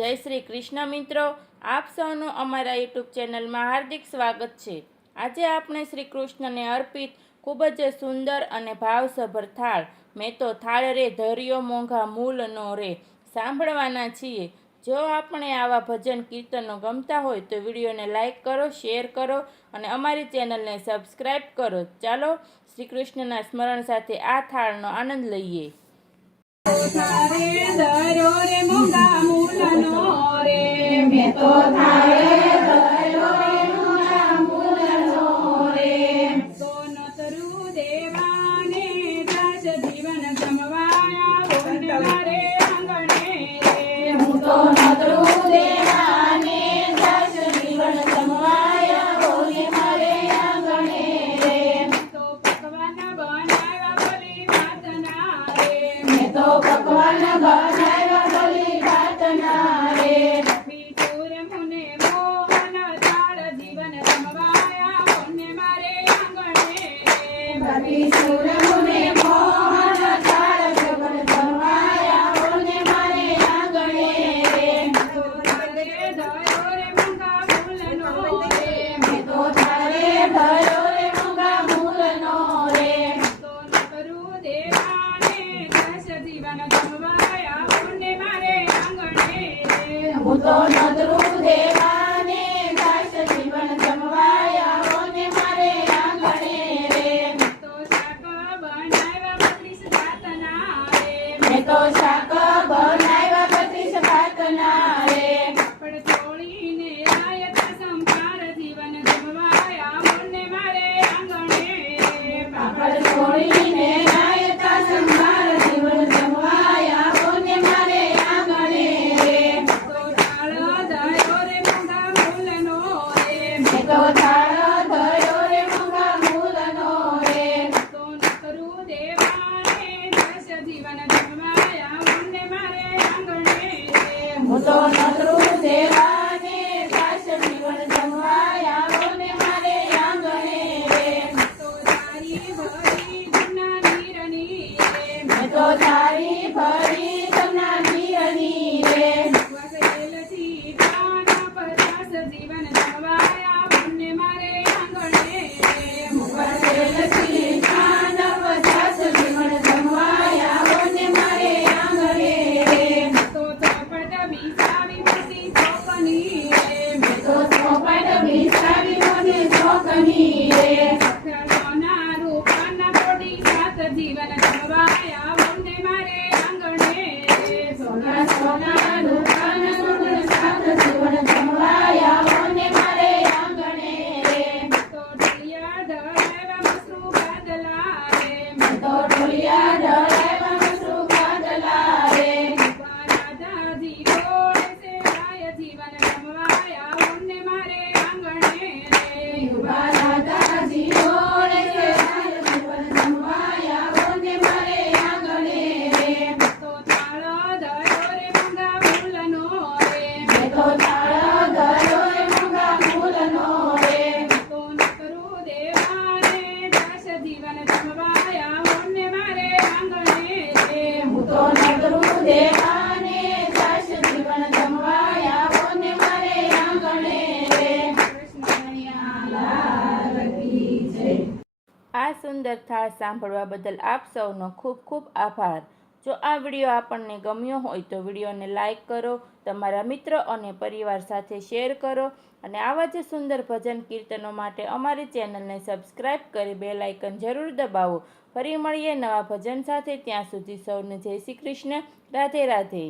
જય શ્રી કૃષ્ણ મિત્રો, આપ સૌનું અમારા યુટ્યુબ ચેનલમાં હાર્દિક સ્વાગત છે। આજે આપણે શ્રી કૃષ્ણને અર્પિત ખૂબ જ સુંદર અને ભાવસભર થાળ મેં તો થાળ રે ધર્યો મોંઘા મૂલનો રે સાંભળવાના છીએ। જો આપણે આવા ભજન કીર્તનો ગમતા હોય તો વિડીયોને લાઈક કરો, શેર કરો અને અમારી ચેનલને સબસ્ક્રાઈબ કરો। ચાલો શ્રી કૃષ્ણના સ્મરણ સાથે આ થાળનો આનંદ લઈએ। પકવાન બનાવ્યા ભલી ભાતના રે વિચુર મુને મોહન થાળ જીવન જમવાયા પુણ્ય મારે આંગણે વિચુર મુને મોહન થાળ જીવન જમવાયા પુણ્ય મારે આંગણે તો તારે ધરો રે મંગા મૂલનો રે મેં તો તારે ધરો રે મંગા મૂલનો રે તો ન કરું દેવાને જીવન જમવાયા પુણ્ય મારે આંગણે હું તો નદરું દેવાને દાસ જીવન જમવાયા પુણ્ય મારે આંગણે તો શાક બનાવ્યા 32 ભાતના રે મેં તો શાક બનાવ્યા 32 ભાતના રે પાપડ ચોળીને આયતા સંભાર જીવન જમવાયા પુણ્ય મારે આંગણે પાપડ ચોળીને આયતા સંભાર જીવન જમવાયા પુણ્ય મારે આંગણે તો થાળ ધર્યો રે મંગા મૂલનો રે મેં તો થાળ ધર્યો રે મંગા મૂલનો રે તો ન કરું દેવાને દસ જીવન જમવાયા પુણ્ય મારે આંગણે હું તો નકરું દેવાને દસ જીવન જમવાયા પુણ્ય મારે આંગણે તો તારી ભરી જમના નીરની મેં તો તારી ભરી જમના નીરની રે વસેલથી પાના પચાસ જીવન જમવાયા પુણ્ય મારે આંગણે વસેલથી પાના પચાસ જીવન જમવાયા પુણ્ય મારે આંગણે તો ચોપટ બિસાવી મોટી ચોકની રે મેં તો ચોપટ બિસાવી મોટી ચોકની રે સોના રૂપાના પોડી સાત જીવન જમવાયા પુણ્ય મારે આંગણે સોના સોના રૂપાના પોડી સાત જીવન જમવાયા પુણ્ય મારે આંગણે તો ઢોલિયા ઢળાવ્યા મસરૂ ગાદલા રે મેં તો ઢોલિયા ઢળાવ્યા મસરૂ ગાદલા રે રાધાજી ગોળે છે રાય જીવન જમવાયા પુણ્ય મારે આંગણે રાધાજી ગોળે છે રાય જીવન જમવાયા પુણ્ય મારે આંગણે તો થાળ ધર્યો રે મંગા મૂલનો રે મેં તો થાળ ધર્યો રે મંગા મૂલનો રે તો ન કરું દેવાને દસ જીવન જમવાયા પુણ્ય મારે આંગણે હું તો ન કરું દેવાને દસ જીવન જમવાયા પુણ્ય મારે આંગણે કૃષ્ણ કનૈયા લાલ કી જય। આ સુંદર થાળ સાંભળવા બદલ આપ સૌનો ખૂબ ખૂબ આભાર। જો આ વિડીયો આપણને ગમ્યો હોય તો વિડીયોને લાઈક કરો, તમારા મિત્રો અને પરિવાર સાથે શેર કરો અને આવા જ સુંદર ભજન કીર્તનો માટે અમારી ચેનલને સબસ્ક્રાઈબ કરી બેલ આઇકન જરૂર દબાવો। ફરી મળીએ નવા ભજન સાથે, ત્યાં સુધી સૌને જય શ્રી કૃષ્ણ, રાધે રાધે।